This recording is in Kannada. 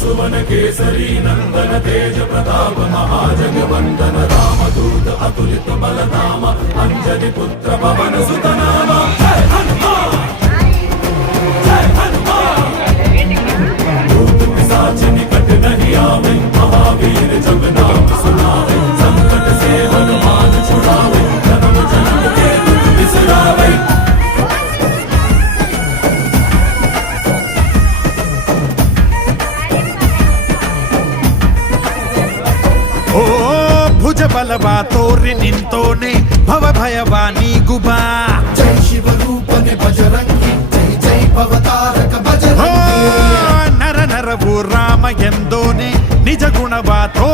सुवन केसरी नंदन तेज प्रताप महाजगवंदन रामदूत अतुलित बलधाम अंजनी पुत्र पवन सुत नाम जय हनुमान जय हनुमान भूत पिशाच निकट नहीं आवे महावीर जब नाम सुनावे संकट से हनुमान छुड़ावे जन्म जन्म के दुख बिसरावे। ಓ ಭುಜ ಬಲವಾ ತೋರಿ ನಿಂತೋನೆ ಭವ ಭಯವಾ ನೀಗುಬಾ ಜೈ ಶಿವ ರೂಪನೆ ಬಜರಂಗಿ ಜೈ ಜೈ ಭವತಾರಕ ಓ ಬಜರಂಗಿ ನರ ನರವು ರಾಮ ಎಂದೋನೆ ನಿಜ ಗುಣವಾ ತೋ